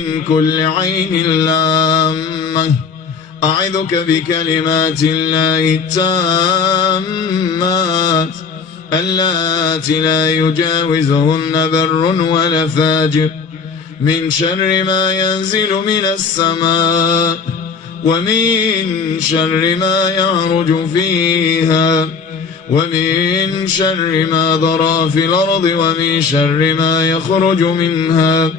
من كل عين لامة. أعذك بكلمات الله التامات اللاتي لا يجاوزهن بر ولا فاجر، من شر ما ينزل من السماء، ومن شر ما يعرج فيها، ومن شر ما ذرى في الأرض، ومن شر ما يخرج منها،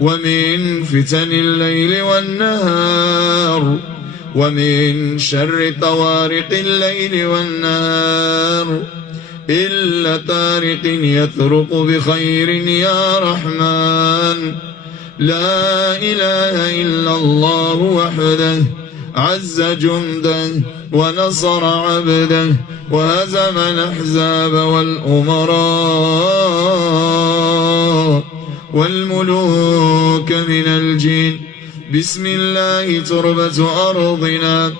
ومن فتن الليل والنهار، ومن شر طوارق الليل والنهار، إلا طارق يطرق بخير يا رحمن. لا إله إلا الله وحده عز جنده ونصر عبده وهزم الأحزاب والأمراء والملوك من الجن. بسم الله تربة أرضنا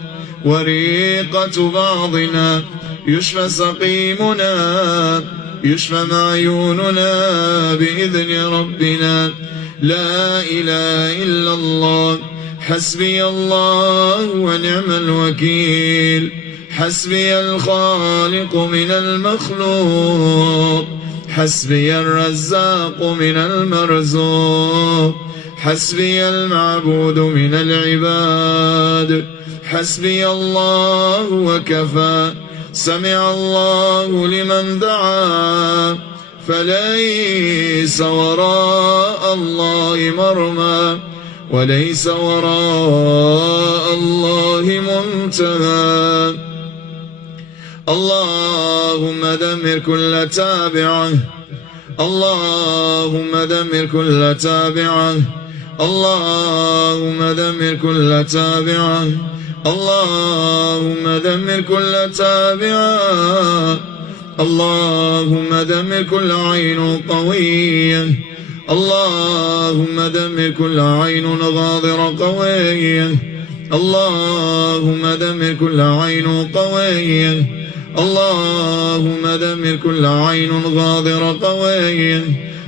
وريقة بعضنا، يشفى سقيمنا، يشفى معيوننا بإذن ربنا. لا إله إلا الله، حسبي الله ونعم الوكيل، حسبي الخالق من المخلوق، حسبي الرزاق من المرزوق، حسبي المعبود من العباد. حسبي الله وكفى، سمع الله لمن دعا، فليس وراء الله مرمى، وليس وراء الله منتهى. اللهم دمر كل تابعه، اللهم دمر كل تابعه، اللهم دمر كل تابعه، اللهم دمر كل تابعه، اللهم دمر كل عين قوية، اللهم دمر كل عين غاضرة قوية، اللهم دمر كل عين قوية، اللهم دمر كل عين غاضرة قوية،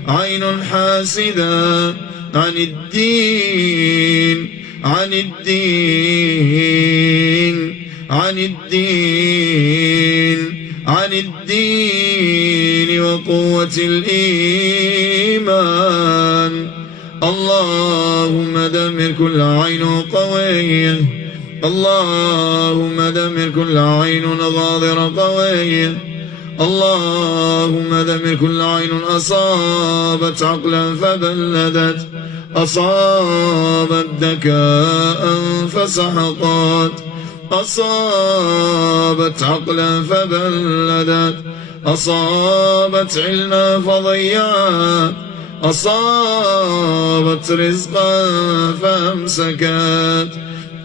عين حاسدة عن الدين، عن الدين، عن الدين، عن الدين وقوة الإيمان. اللهم دمر كل عين قوية، اللهم دمر كل عين غاضرة قوية، اللهم دمر كل عين أصابت عقلا فبلدت، أصابت ذكاء فسحقت، أصابت عقلا فبلدت، أصابت علما فضيعت، أصابت رزقا فأمسكت.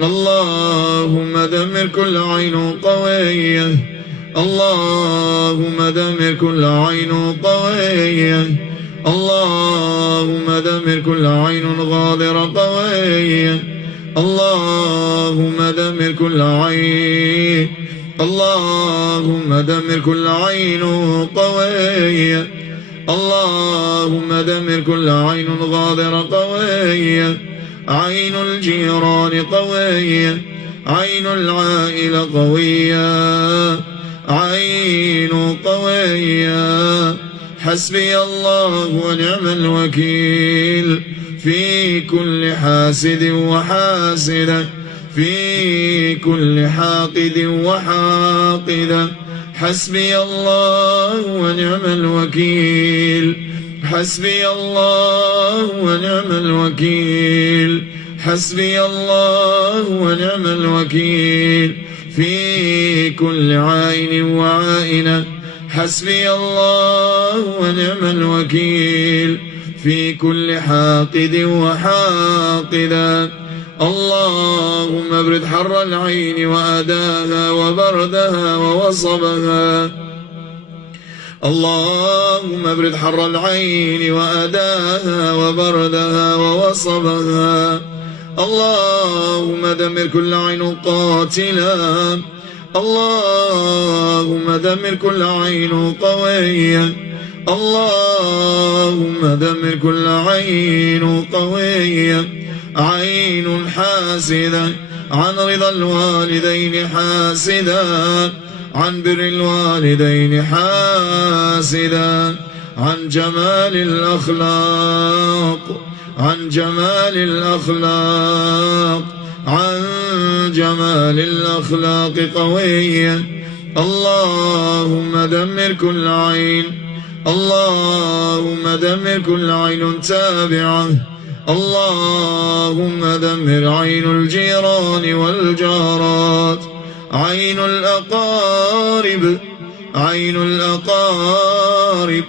اللهم دمر كل عين قوية، اللهم دمر كل عين قوية، اللهم دمر كل عين غاضرة قوية، اللهم دمر كل عين، اللهم دمر كل عين قوية، اللهم دمر كل عين غاضرة قوية، عين الجيران قوية، عين العائلة قوية، عين قوية. حسبي الله ونعم الوكيل في كل حاسد وحاسدة، في كل حاقد وحاقدة. حسبي الله ونعم الوكيل، حسبي الله ونعم الوكيل، حسبي الله ونعم الوكيل في كل عين وعائنة. حسبي الله ونعم الوكيل في كل حاقد وحاقدة. اللهم ابرد حر العين وأداها وبردها ووصبها، اللهم ابرد حر العين وأداها وبردها ووصبها. اللهم دمر كل عين قاتلة، اللهم دمر كل عين قوية، اللهم دمر كل عين قوية، عين حاسدة عن رضا الوالدين حاسدا، عن بر الوالدين حاسدا، عن جمال الأخلاق، عن جمال الأخلاق، عن جمال الأخلاق قوية. اللهم دمر كل عين، اللهم دمر كل عين تابعة، اللهم دمر عين الجيران والجارات، عين الأقارب، عين الأقارب،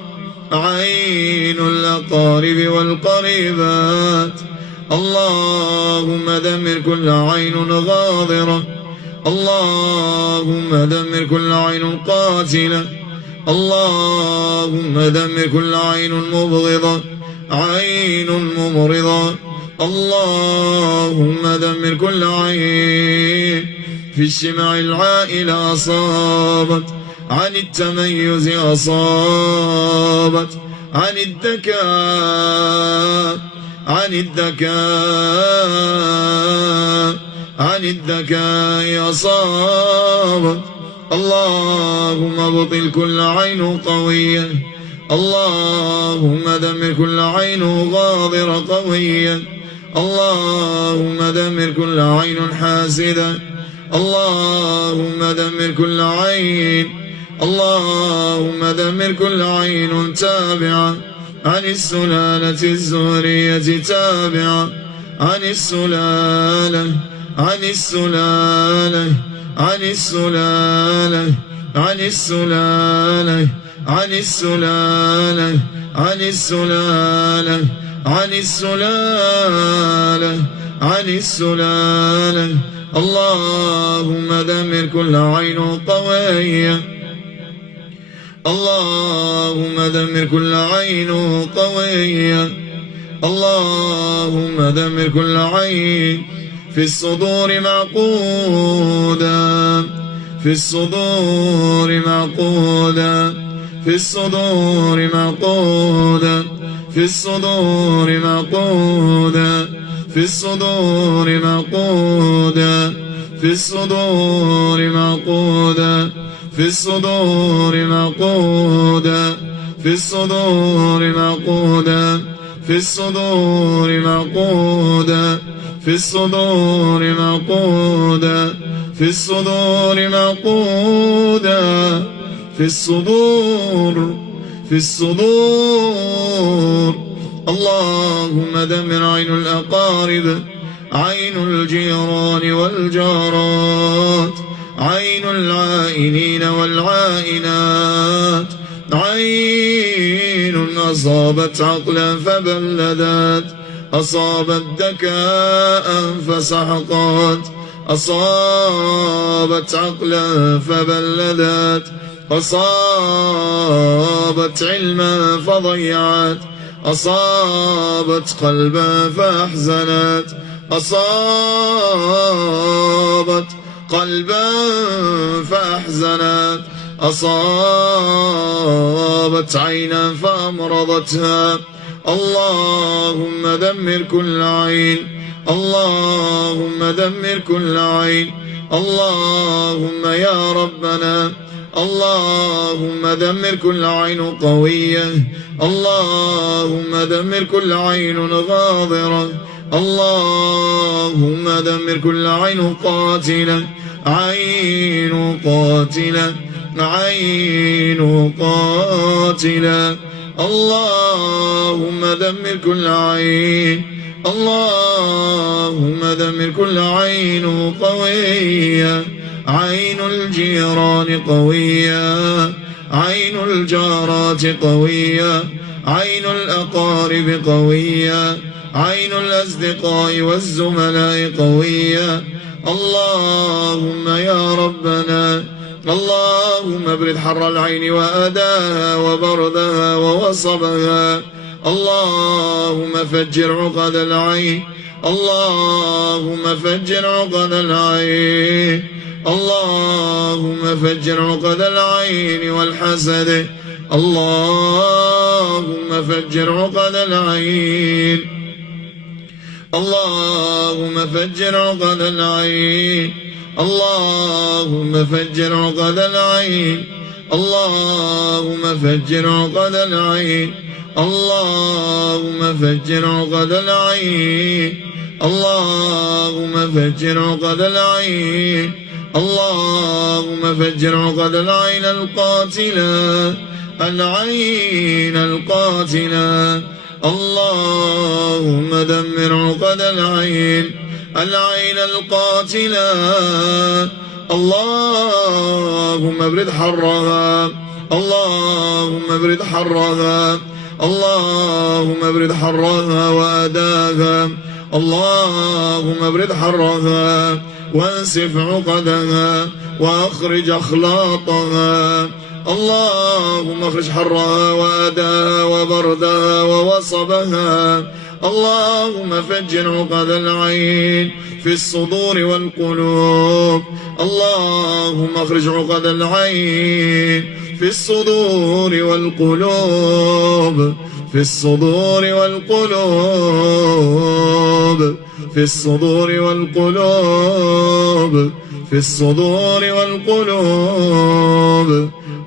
عين الأقارب والقريبات. اللهم دمر كل عين غاضرة، اللهم دمر كل عين قاتلة، اللهم دمر كل عين مبغضة، عين ممرضة. اللهم دمر كل عين في اجتماع العائلة أصابت، عن التميز أصابت، عن الذكاء، عن الذكاء، عن الذكاء أصابت. اللهم ابطل كل عين قوية، اللهم دمر كل عين غاضرة قوية، اللهم دمر كل عين حاسدة، اللهم دمر كل عين، اللهم دمر كل عين تابعة عن السلالة الزهرية، تابعة عن السلالة، عن السلالة، عن السلالة، عن السلالة، عن السلالة، عن السلالة، عن السلالة، عن السلالة. اللهم دمر كل عين قوية، اللهم دمر كل عين قوية، اللهم دمر كل عين في الصدور معقودا، في الصدور معقودا، في الصدور معقودا، في الصدور معقودا، في الصدور معقودا، في الصدور معقودا، في الصدور معقودا، في الصدور معقودا، في الصدور معقودا، في الصدور معقودا، في الصدور معقودا، في الصدور، في الصدور. اللهم دمر عين الأقارب، عين الجيران والجارات، عين العائنين والعائنات، عين أصابت عقلا فبلدت، أصابت ذكاء فسحقت، أصابت عقلا فبلدت، أصابت علما فضيعت، أصابت قلبا فأحزنت، أصابت قلبا فأحزنت، أصابت عينا فأمرضتها. اللهم دمر كل عين، اللهم دمر كل عين، اللهم يا ربنا، اللهم دمر كل عين قوية، اللهم دمر كل عين غاضرة، اللهم دمر كل عين قاتلة، عين قاتلة، عين قاتلة. اللهم دمر كل عين، اللهم دمر كل عين قوية، عين الجيران قوية، عين الجارات قوية، عين الأقارب قوية، عين الأصدقاء والزملاء قوية. اللهم يا ربنا، اللهم ابرد حر العين وأداها وبردها ووصبها، اللهم فجر عقد العين، اللهم فجر عقد العين، اللهم فجر عقد العين والحسد اللهم فجر عقد العين. اللهم فجر عقد العين. اللهم فجر عقد العين. اللهم فجر عقد العين. اللهم فجر عقد العين. اللهم فجر عقد العين. اللهم فجر عقد العين القاتلة، العين القاتلة. اللهم دمر عقد العين، العين القاتلة. اللهم ابرد حرها. اللهم ابرد حرها. اللهم ابرد حرها وأداها. اللهم ابرد حرها وانسف عقدها وأخرج أخلاطها. اللهم اخرج حرها وأداها وبردها ووصبها. اللهم فجر عقد العين في الصدور والقلوب. اللهم اخرج عقد العين في الصدور والقلوب، في الصدور والقلوب، في الصدور والقلوب، في الصدور والقلوب.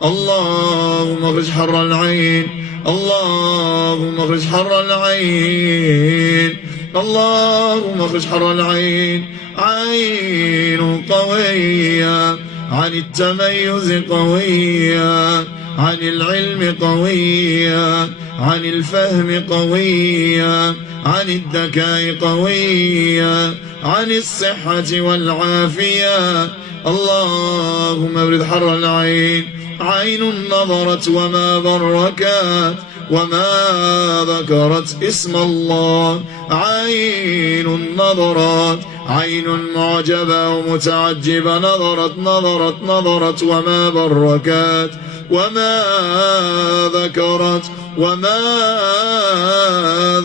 اللهم اخرج حر العين. اللهم اخرج حر العين. اللهم اخرج حر العين. عين قوية عن التميز، قوية عن العلم، قوية عن الفهم، قوية عن الذكاء، قوية عن الصحة والعافية. اللهم ابرد حر العين. عين نظرت وما بركت وما ذكرت اسم الله. عين نظرت، عين معجبة ومتعجبة، نظرت وما بركت وما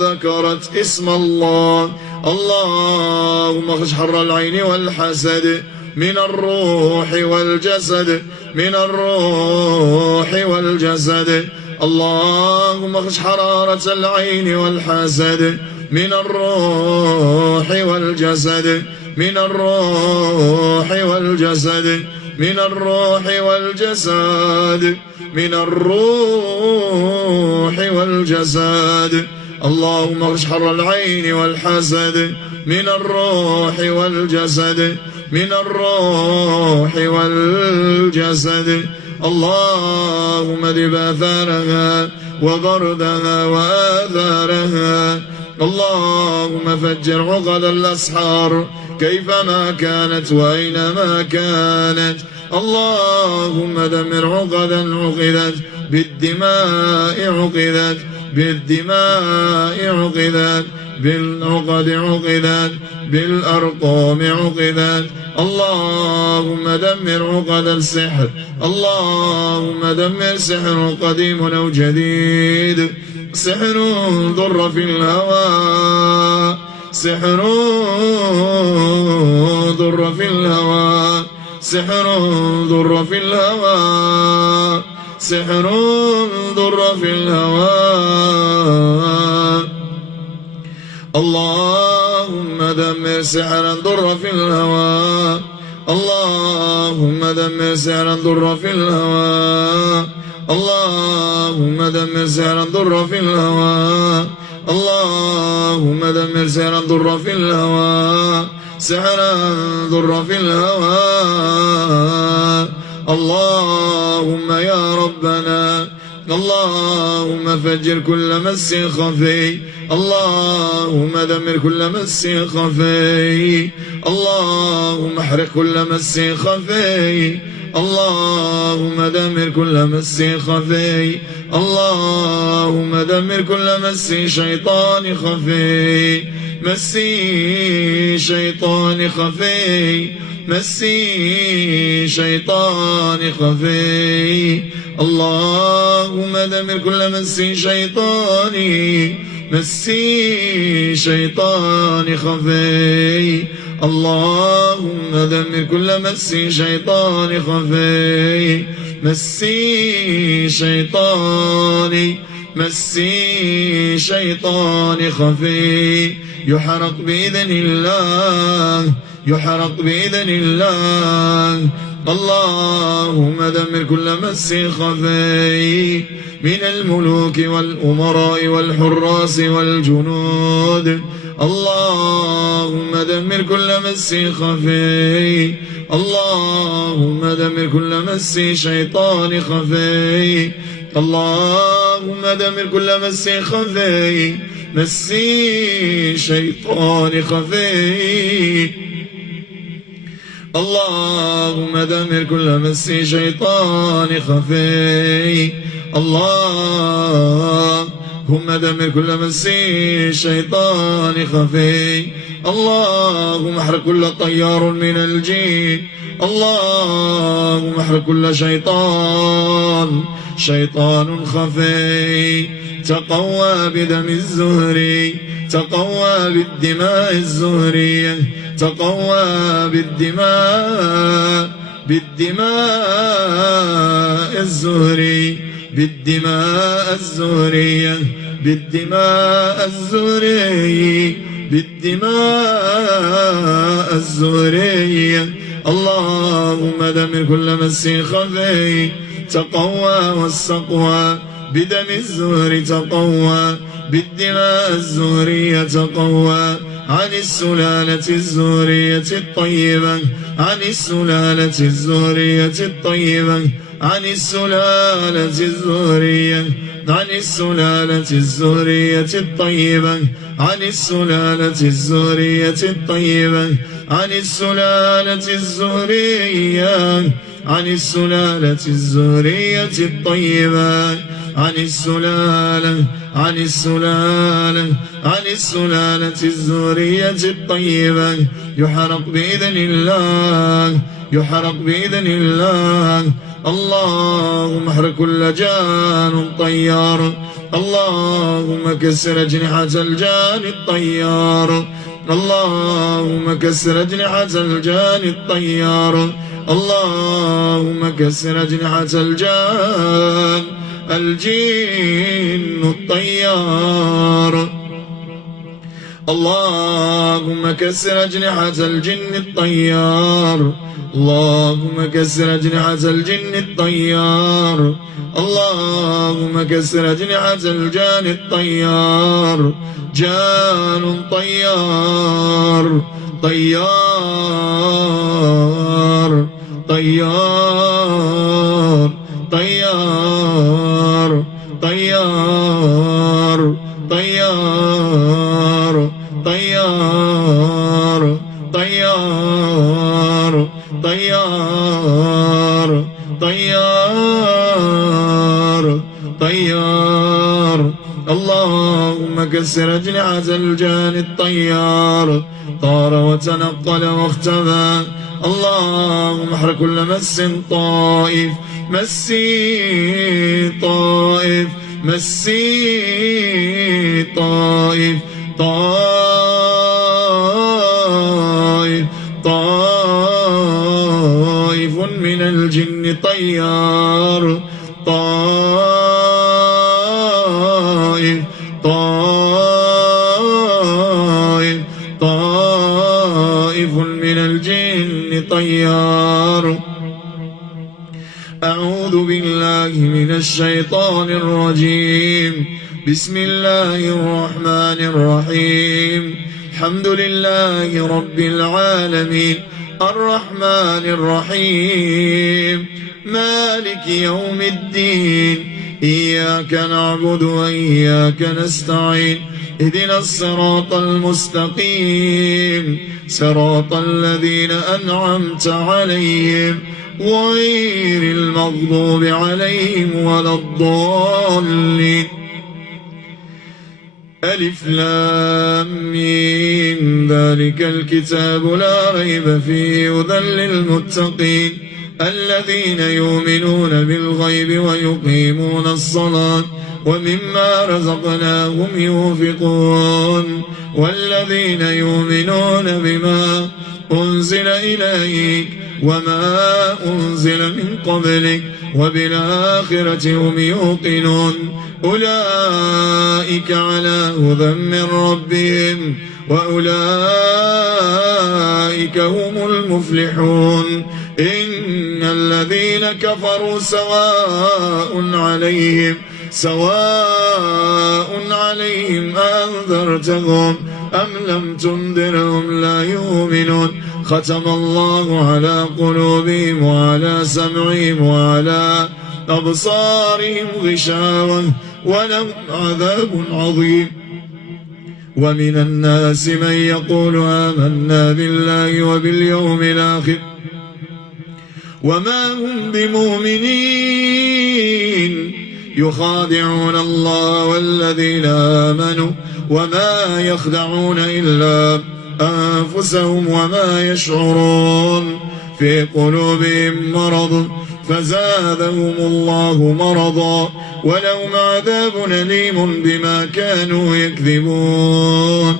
ذكرت اسم الله. اللهم اخرج حر العين والحسد من الروح والجسد، من الروح والجسد. اللهم اخرج حرارة العين والحسد من الروح والجسد، من الروح والجسد، من الروح والجسد، من الروح والجسد. اللهم اخرج حر العين والحسد من الروح والجسد، من الروح والجسد. اللهم ذب آثارها وبردها وآثارها. اللهم فجر عقد الأسحار كيفما كانت وأينما كانت. اللهم دمر عقدا عقدت بالدماء، عقدت بالدماء، عقدت بالعقد، عقدت بالأرقام، عقدت. اللهم دمر عقد السحر. اللهم دمر سحر قديم أو جديد، سحر ضر في الهوى، سحر ضر في الهوى، سحر ضر في الهوى، سحر ضر في الهوى. اللهم دمر سحرا ضر في الهوى. اللهم دمر سحرا ضر في الهوى. اللهم دمر سحرا ضر في الهوى. اللهم دمر سحرا ضر في الهوى، سحرا ضر في الهوى. اللهم يا ربنا، اللهم فجر كل مس خفي. اللهم دمر كل مس خفي. اللهم احرق كل مس خفي. اللهم دمر كل مس خفي. اللهم دمر كل مس شيطان خفي، مس شيطان خفي، مس شيطان خفي. اللهم دمر كل مس شيطاني، مس شيطان خفي. اللهم دمر كل مس شيطان خفي مسي شيطان خفي يحرق بإذن الله اللهم دمر كل مس خفي من الملوك والأمراء والحراس والجنود اللهم دمر كل مس خفي اللهم دمر كل مس شيطان خفي اللهم دمر كل مس خفي مسي شيطان خفي اللهم دمر كل مس شيطان خفي اللهم دمر كل مس شيطان خفي اللهم احرق كل طيار من الجن اللهم احرق كل شيطان خفي تقوى بدم الزهري تقوى بالدماء الزهرية تقوى بالدماء الزهري بالدماء الزهرية بالدماء الزهرية اللهم دمر كل مس خفي تقوى والسقوى بدم الزهر تقوى بالدماء الزهرية تقوى عن السلالة الزهرية الطيبة عن السلالة الزهرية الطيبة عن السلالة الزهرية عن السلالة الزهرية الطيبة عن السلالة الزهرية الطيبة عن السلالة الزهرية عن السلالة الزهرية الطيبة عن السلالة الزهرية الطيبة يحرق بإذن الله اللهم احرق كل جان طيار اللهم كسر أجنحة الجان الطيار اللهم كسر أجنحة الجان الطيار اللهم كسر أجنحة الجن الطيار اللهم كسر أجنحة الجن الطيار اللهم كسر أجنحة الجن الطيار اللهم كسر أجنحة الجان الطيار جان طيار طيار طيار طيار طيار طيار طيار طيار طيار طيار طيار اللهم كسر أجنحة الجان الطيار طار وتنقل واختفى اللهم احرق كل مس طائف مسي طائف طائف من الجن طيار طائف من الجن طيار أعوذ بالله من الشيطان الرجيم بسم الله الرحمن الرحيم الحمد لله رب العالمين الرحمن الرحيم مالك يوم الدين إياك نعبد وإياك نستعين اهدنا الصراط المستقيم صراط الذين أنعمت عليهم غير المغضوب عليهم ولا الضالين ألف لام ميم ذلك الكتاب لا ريب فيه هدى للمتقين الذين يؤمنون بالغيب ويقيمون الصلاة ومما رزقناهم ينفقون والذين يؤمنون بما أنزل إليك وما أنزل من قبلك وبالآخرة هم يوقنون أولئك على هدى من ربهم وأولئك هم المفلحون إن الذين كفروا سواء عليهم أنذرتهم أم لم تنذرهم لا يؤمنون ختم الله على قلوبهم وعلى سمعهم وعلى أبصارهم غشاوة ولهم عذاب عظيم ومن الناس من يقول آمنا بالله وباليوم الآخر وما هم بمؤمنين يخادعون الله والذين آمنوا وما يخدعون إلا أنفسهم وما يشعرون في قلوبهم مرض فزادهم الله مرضا ولهم عذاب أليم بما كانوا يكذبون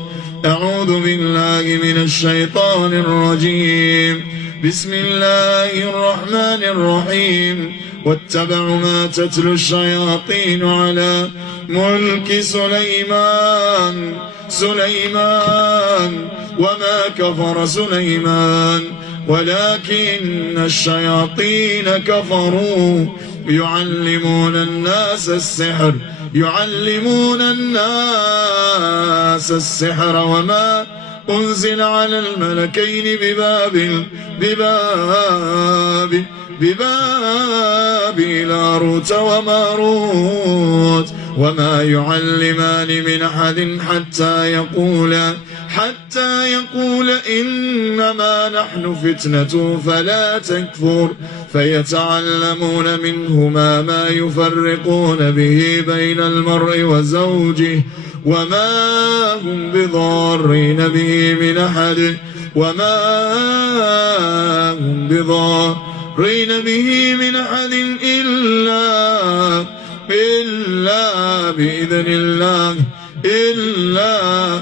أعوذ بالله من الشيطان الرجيم بسم الله الرحمن الرحيم واتبعوا ما تتلو الشياطين على ملك سليمان وما كفر سليمان ولكن الشياطين كفروا يعلمون الناس السحر وما أنزل على الملكين ببابل هاروت وماروت وما يعلمان من أحد حتى يقول إنما نحن فتنة فلا تكفر فيتعلمون منهما ما يفرقون به بين المرء وزوجه وما هم بضارين به من أحد إلا بإذن الله إلا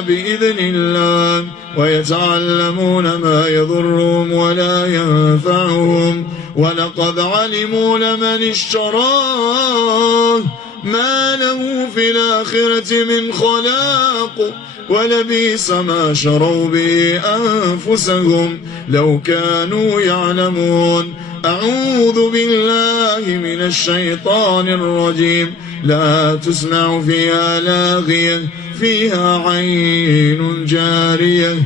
بإذن الله ويتعلمون ما يضرهم ولا ينفعهم ولقد علموا لمن اشتراه ما له في الآخرة من خلاق ولبئس ما شروا به أنفسهم لو كانوا يعلمون أعوذ بالله من الشيطان الرجيم لا تسمع فيها لاغية فيها عين جارية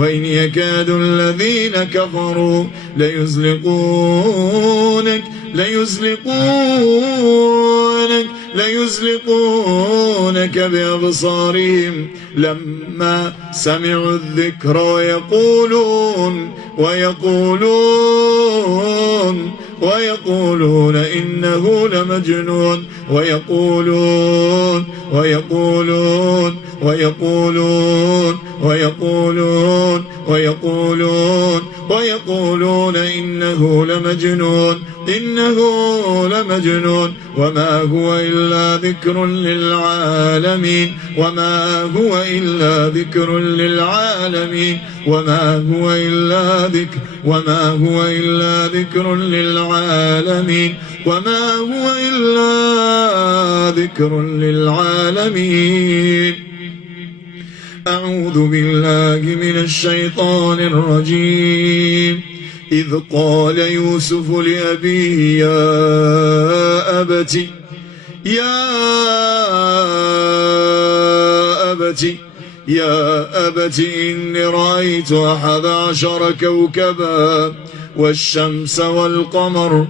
وإن يكاد الذين كفروا ليزلقونك بأبصارهم لما سمعوا الذكر ويقولون إنه لمجنون ويقولون إنه لمجنون إنه لمجنون وما هو إلا ذكر للعالمين وما هو إلا ذكر للعالمين وما هو إلا ذكر للعالمين وما هو إلا ذكر للعالمين. أعوذ بالله من الشيطان الرجيم. إذ قال يوسف لأبيه يا أبت إني رأيت 11 كوكبا والشمس والقمر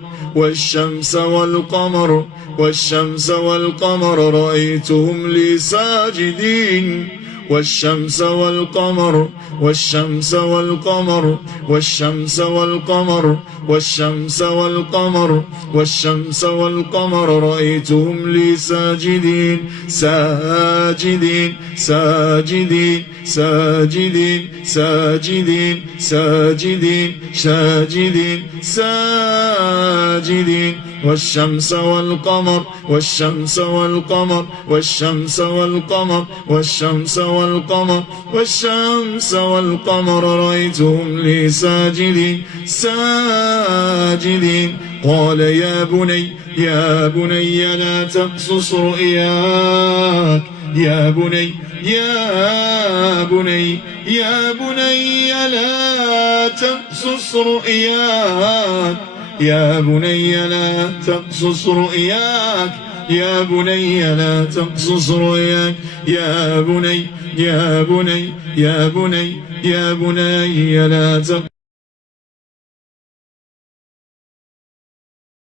رأيتهم لي ساجدين والشمس والقمر رأيتهم لي ساجدين والشمس والقمر رأيتهم لي ساجدين. قال يا بني لا تقصص رؤياك لا تقصص رؤياك يا بني لا تقصص رؤياك يا بني لا تقصص